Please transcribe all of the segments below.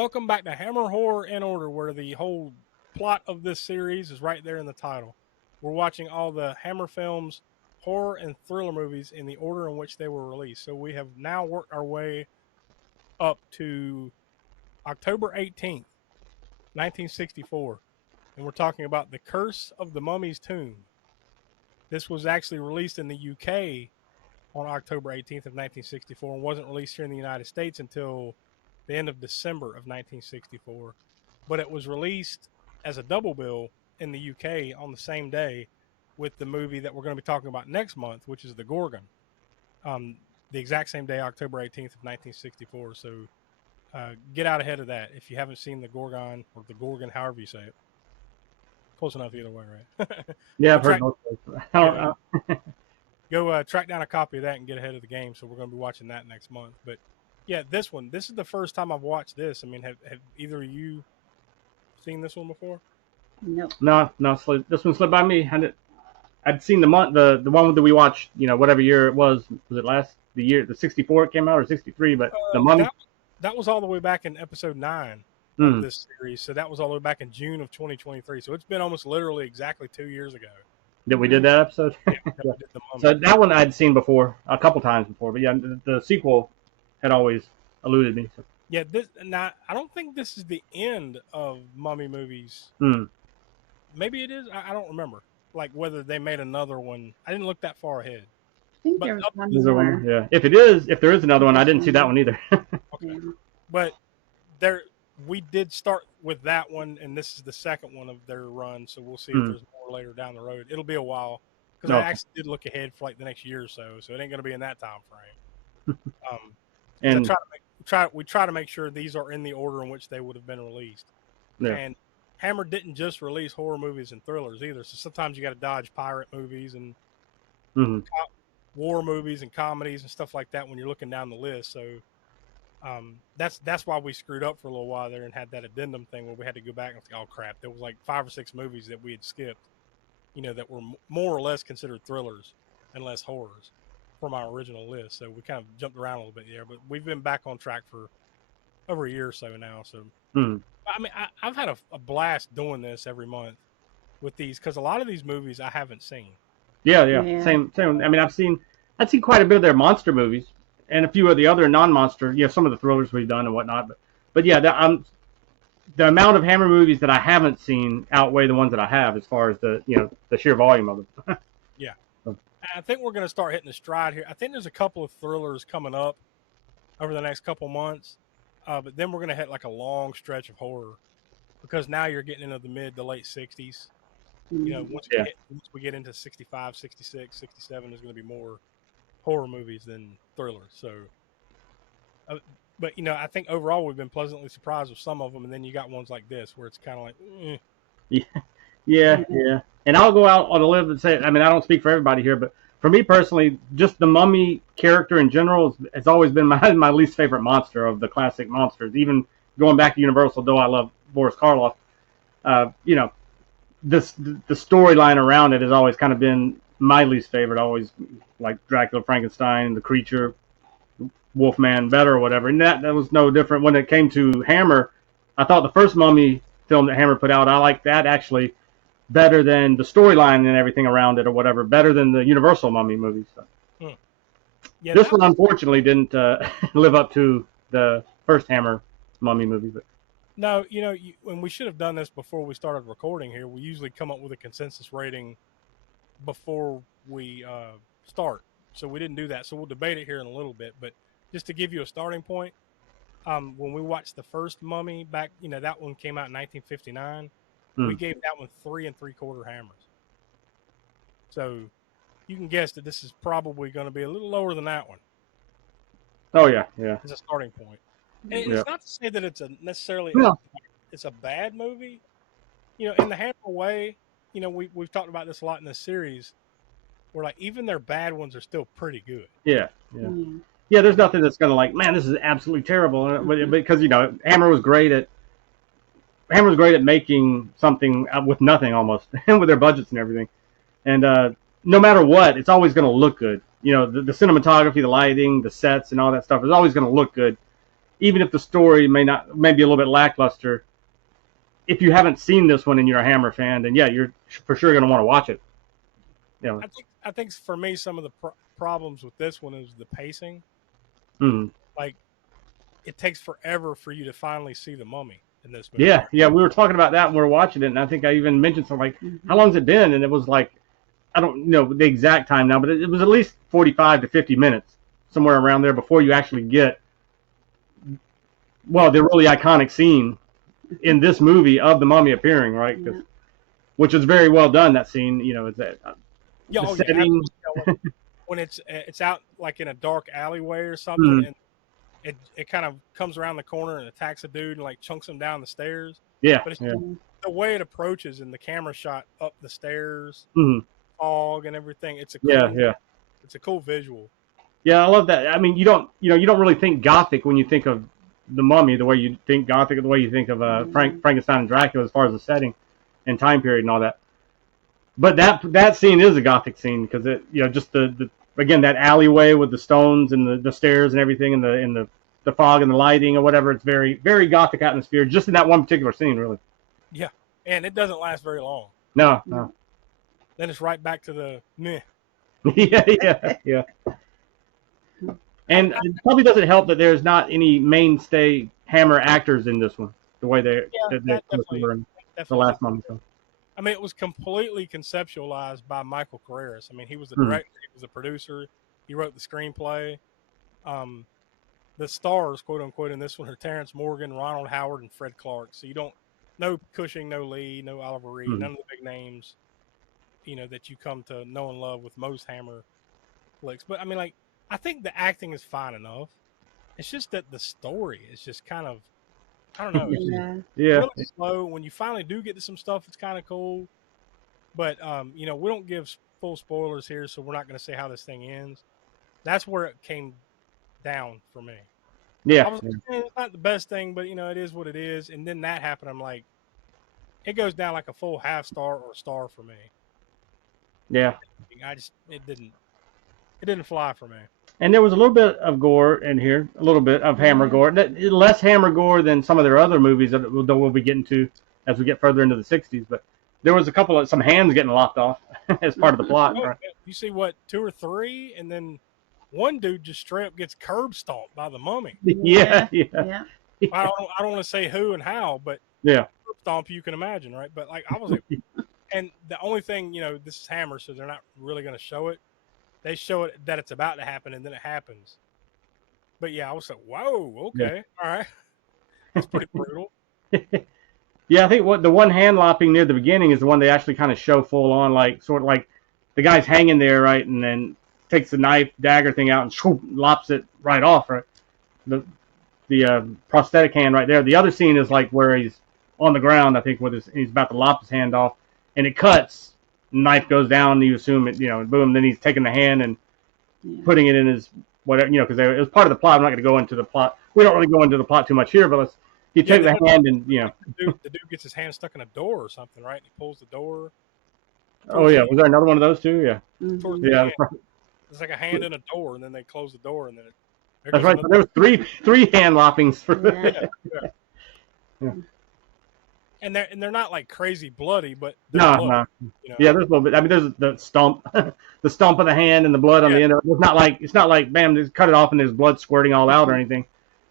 Welcome back to Hammer Horror in Order, where the whole plot of this series is right there in the title. We're watching all the Hammer films, horror and thriller movies in the order in which they were released. So we have now worked our way up to October 18th, 1964, and we're talking about The Curse of the Mummy's Tomb. This was actually released in the UK on October 18th of 1964 and wasn't released here in the United States until the end of December of 1964, but it was released as a double bill in the UK on the same day with the movie that we're going to be talking about next month, which is the Gorgon. The exact same day, October 18th of 1964. So get out ahead of that if you haven't seen the Gorgon or the Gorgon, however you say it. Close enough either way, right? Yeah, I've heard most of it. Go track down a copy of that and get ahead of the game. So we're going to be watching that next month. But yeah, this is the first time I've watched this. I mean, have either of you seen this one before? No. This one slipped by me. I'd seen the one that we watched, whatever year it was. Was it the year, the 64 it came out, or 63? But the Mummy. That was all the way back in episode 9 of this series. So that was all the way back in June of 2023. So it's been almost literally exactly 2 years ago that we did that episode. Yeah. So that one I'd seen before, a couple times before. But yeah, the sequel had always eluded me. So. Yeah, I don't think this is the end of Mummy movies. Maybe it is. I don't remember. Like whether they made another one. I didn't look that far ahead. I think there was one more. Yeah. If there is another one, I didn't see that one either. Okay. But we did start with that one, and this is the second one of their run. So we'll see if there's more later down the road. It'll be a while because I actually did look ahead for like the next year or so. So it ain't going to be in that time frame. And we try to make sure these are in the order in which they would have been released. Yeah. And Hammer didn't just release horror movies and thrillers either. So sometimes you got to dodge pirate movies and war movies and comedies and stuff like that when you're looking down the list. So that's why we screwed up for a little while there and had that addendum thing where we had to go back and think, oh crap, there was like 5 or 6 movies that we had skipped, that were more or less considered thrillers and less horrors from our original list. So we kind of jumped around a little bit there, but we've been back on track for over a year or so now. So I mean, I've had a blast doing this every month with these because a lot of these movies I haven't seen. Yeah. Same. I mean, I've seen quite a bit of their monster movies and a few of the other non-monster. Some of the thrillers we've done and whatnot. But yeah, the amount of Hammer movies that I haven't seen outweigh the ones that I have as far as the sheer volume of them. Yeah. I think we're going to start hitting the stride here. I think there's a couple of thrillers coming up over the next couple months, but then we're going to hit like a long stretch of horror because now you're getting into the mid to late 60s. Once we get into 65, 66, 67, there's going to be more horror movies than thrillers. So, but I think overall we've been pleasantly surprised with some of them, and then you got ones like this where it's kind of like, Yeah. And I'll go out on a limb and say, I mean, I don't speak for everybody here, but for me personally, just the Mummy character in general has always been my least favorite monster of the classic monsters. Even going back to Universal, though I love Boris Karloff, the storyline around it has always kind of been my least favorite. Always like Dracula, Frankenstein, the creature, Wolfman better or whatever. And that was no different when it came to Hammer. I thought the first Mummy film that Hammer put out, I liked that actually better than the storyline and everything around it or whatever, better than the Universal Mummy movies. So. Yeah, this one unfortunately didn't live up to the first Hammer Mummy movie. But no, and we should have done this before we started recording here. We usually come up with a consensus rating before we start. So we didn't do that. So we'll debate it here in a little bit. But just to give you a starting point, when we watched the first Mummy back, that one came out in 1959. We gave that one 3 3/4 hammers. So you can guess that this is probably going to be a little lower than that one. Oh, yeah. As a starting point. And it's not to say that it's it's a bad movie. In the Hammer way, we've talked about this a lot in this series, where like even their bad ones are still pretty good. Yeah. Yeah, there's nothing that's going to like, man, this is absolutely terrible. Because, Hammer was great at making something with nothing almost, with their budgets and everything. And no matter what, it's always going to look good. The cinematography, the lighting, the sets, and all that stuff is always going to look good. even if the story may be a little bit lackluster, if you haven't seen this one and you're a Hammer fan, then yeah, you're for sure going to want to watch it. You know. I think for me, some of the problems with this one is the pacing. Mm-hmm. Like, it takes forever for you to finally see the mummy in this movie. Yeah, we were talking about that when we were watching it, and I think I even mentioned something like, how long's it been? And it was like, I don't know the exact time now, but it was at least 45 to 50 minutes, somewhere around there, before you actually get, well, the really iconic scene in this movie of the mummy appearing, right? Which is very well done, that scene, you know, is that setting. When it's out like in a dark alleyway or something, and it kind of comes around the corner and attacks a dude and like chunks him down the stairs. Yeah. But it's the way it approaches and the camera shot up the stairs, fog and everything. It's a cool, it's a cool visual. Yeah, I love that. I mean, you don't really think Gothic when you think of the Mummy, the way you think Gothic, the way you think of Frankenstein and Dracula as far as the setting and time period and all that. But that scene is a Gothic scene because it, you know, just the again, that alleyway with the stones and the stairs and everything and the fog and the lighting or whatever. It's very, very Gothic atmosphere just in that one particular scene, really. Yeah, and it doesn't last very long. No. Then it's right back to the meh. yeah. And it probably doesn't help that there's not any mainstay Hammer actors in this one, the way they were in the last Mummy film. I mean, it was completely conceptualized by Michael Carreras. I mean, he was the director, he was the producer, he wrote the screenplay. The stars, quote unquote, in this one are Terence Morgan, Ronald Howard, and Fred Clark. So you don't, no Cushing, no Lee, no Oliver Reed, none of the big names, you know, that you come to know and love with most Hammer flicks. But I mean, like, I think the acting is fine enough. It's just that the story is just kind of, I don't know. It's really slow. When you finally do get to some stuff, it's kind of cool. But, you know, we don't give full spoilers here, so we're not going to say how this thing ends. That's where it came down for me. Yeah. I was like, it's not the best thing, but, you know, it is what it is. And then that happened. I'm like, it goes down like a full half star or star for me. Yeah. It didn't fly for me. And there was a little bit of gore in here, a little bit of Hammer gore. Less Hammer gore than some of their other movies that we'll be getting to as we get further into the 60s. But there was some hands getting lopped off as part of the plot. Right? You see, what, 2 or 3? And then one dude just straight up gets curb stomped by the mummy. Yeah. I don't want to say who and how, but curb stomp you can imagine, right? But like I was like, and the only thing, you know, this is Hammer, so they're not really going to show it. They show it that it's about to happen, and then it happens. But yeah, I was like, "Whoa, okay, all right." It's pretty brutal. Yeah, I think the one hand lopping near the beginning is the one they actually kind of show full on, like sort of like the guy's hanging there, right, and then takes the knife dagger thing out and swoop, lops it right off, right. The prosthetic hand right there. The other scene is like where he's on the ground, I think, he's about to lop his hand off, and it cuts. Knife goes down, you assume it, you know, boom, then he's taking the hand and putting it in his whatever, you know, because it was part of the plot. I'm not going to go into the plot. We don't really go into the plot too much here, but you take the hand and, you know. The dude gets his hand stuck in a door or something, right? He pulls the door. Oh, yeah. Was there another one of those too? Yeah. Yeah. It's like a hand in a door, and then they close the door, and then that's right. So there was three hand loppings. Yeah. And they're not like crazy bloody, but no. You know? Yeah, there's a little bit. I mean, there's the stump, the stump of the hand and the blood on the end of it. It's not like bam, just cut it off and there's blood squirting all out or anything.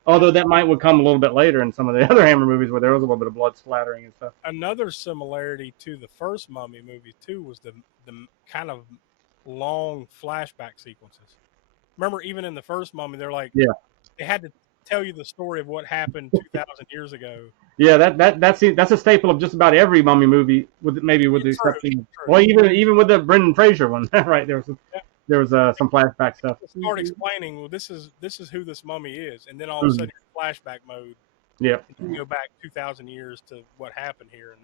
Although that would come a little bit later in some of the other Hammer movies where there was a little bit of blood splattering and stuff. Another similarity to the first Mummy movie too was the kind of long flashback sequences. Remember, even in the first Mummy, they're like, they had to tell you the story of what happened 2,000 years ago. Yeah, that's a staple of just about every Mummy movie, with the exception. Well, even with the Brendan Fraser one, right? There was some flashback stuff. Start explaining. Well, this is who this mummy is, and then all of a sudden, flashback mode. Yeah. You go back 2,000 years to what happened here, and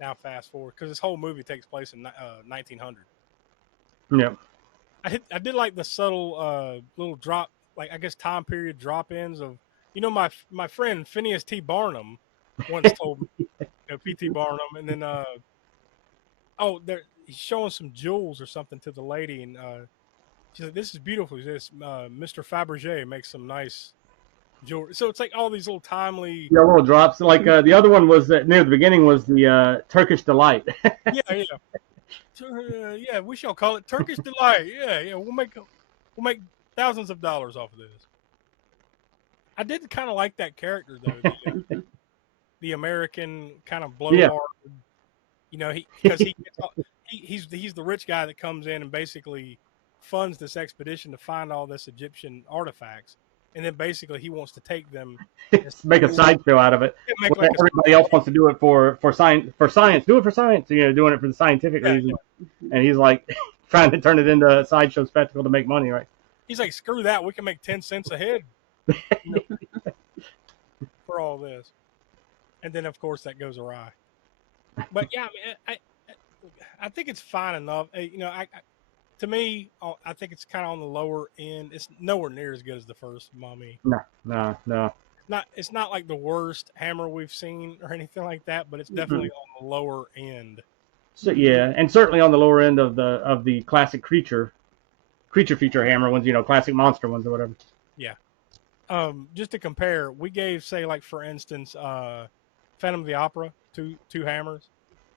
now fast forward because this whole movie takes place in 1900. Yeah. I did like the subtle little drop, like I guess time period drop-ins of. You know, my friend Phineas T. Barnum once told me, P.T. Barnum, and then he's showing some jewels or something to the lady, and she said, "This is beautiful." This Mr. Fabergé makes some nice jewelry. So it's like all these little timely. Yeah, little drops. Like the other one was near the beginning was the Turkish delight. Yeah. Yeah, we shall call it Turkish delight. Yeah, we'll make thousands of dollars off of this. I did kind of like that character though, the American kind of blowhard. You know, he's the rich guy that comes in and basically funds this expedition to find all this Egyptian artifacts, and then basically he wants to take them, make a sideshow out of it. Like everybody else wants to do it for science. Do it for science. You know, doing it for the scientific reason. Yeah. And he's like trying to turn it into a sideshow spectacle to make money, right? He's like, screw that. We can make 10 cents a head for all this, and then of course that goes awry. But yeah, I mean, I think it's fine enough. You know, to me, I think it's kind of on the lower end. It's nowhere near as good as the first Mummy. No. It's not like the worst Hammer we've seen or anything like that, but it's definitely on the lower end. So yeah, and certainly on the lower end of the classic creature feature Hammer ones, you know, classic monster ones or whatever. Yeah. Just to compare, we gave, say, like for instance, Phantom of the Opera two hammers.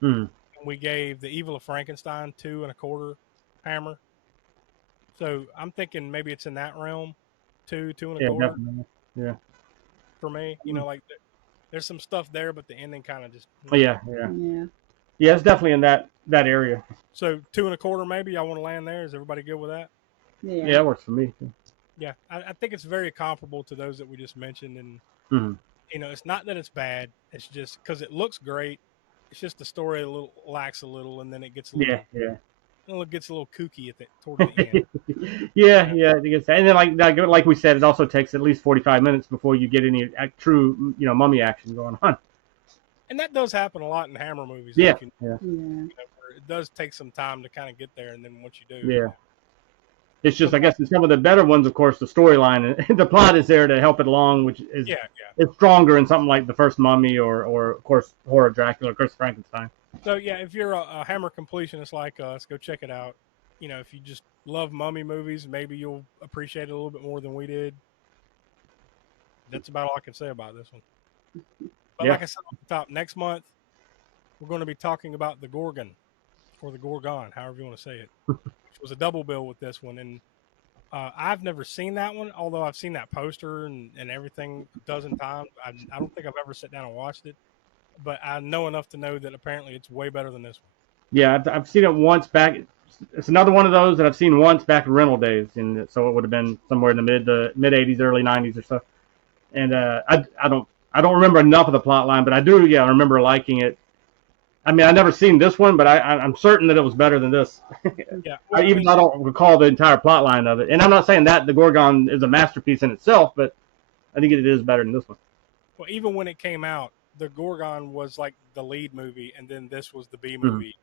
Mm. And we gave The Evil of Frankenstein 2 1/4 hammer. So I'm thinking maybe it's in that realm, 2 1/4. Yeah, definitely. Yeah. For me, you know, like there's some stuff there, but the ending kind of just. Yeah, it's definitely in that area. So 2 1/4 maybe. I want to land there. Is everybody good with that? Yeah, it works for me. Yeah, I think it's very comparable to those that we just mentioned, and you know, it's not that it's bad. It's just because it looks great. It's just the story lacks a little, and then it gets a little, it gets a little kooky toward the end. yeah, and then like we said, it also takes at least 45 minutes before you get any true, you know, mummy action going on. And that does happen a lot in Hammer movies. Yeah, you know, where it does take some time to kind of get there, and then once you do, it's just, I guess, in some of the better ones, of course, the storyline and the plot is there to help it along, which is it's stronger in something like the first Mummy or of course, Horror Dracula, or Curse of Frankenstein. So yeah, if you're a Hammer completionist like us, go check it out. You know, if you just love Mummy movies, maybe you'll appreciate it a little bit more than we did. That's about all I can say about this one. But like I said off the top, next month we're going to be talking about the Gorgon, or the Gorgon, however you want to say it. Which was a double bill with this one, and I've never seen that one, although I've seen that poster and everything a dozen times. I don't think I've ever sat down and watched it, but I know enough to know that apparently it's way better than this one. Yeah, I've seen it once back. It's another one of those that I've seen once back in rental days, and so it would have been somewhere in the mid 80s, early 90s or so. And I don't remember enough of the plot line, but I do, I remember liking it. I mean, I've never seen this one, but I'm certain that it was better than this. Even though I don't recall the entire plot line of it. And I'm not saying that the Gorgon is a masterpiece in itself, but I think it is better than this one. Well, even when it came out, the Gorgon was like the lead movie, and then this was the B movie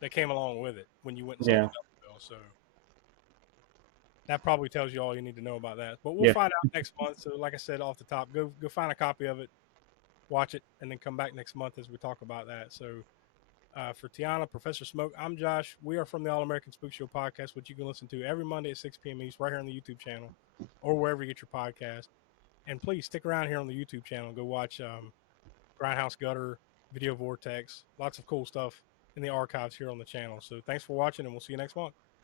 that came along with it when you went and saw the double bill. So that probably tells you all you need to know about that. But we'll find out next month. So like I said off the top, go find a copy of it, watch it, and then come back next month as we talk about that. So for Tiana, Professor Smoke, I'm Josh. We are from the All American Spook Show podcast, which you can listen to every Monday at 6 p.m. East, right here on the YouTube channel or wherever you get your podcast. And please stick around here on the YouTube channel. Go watch Grindhouse Gutter, Video Vortex, lots of cool stuff in the archives here on the channel. So thanks for watching, and we'll see you next month.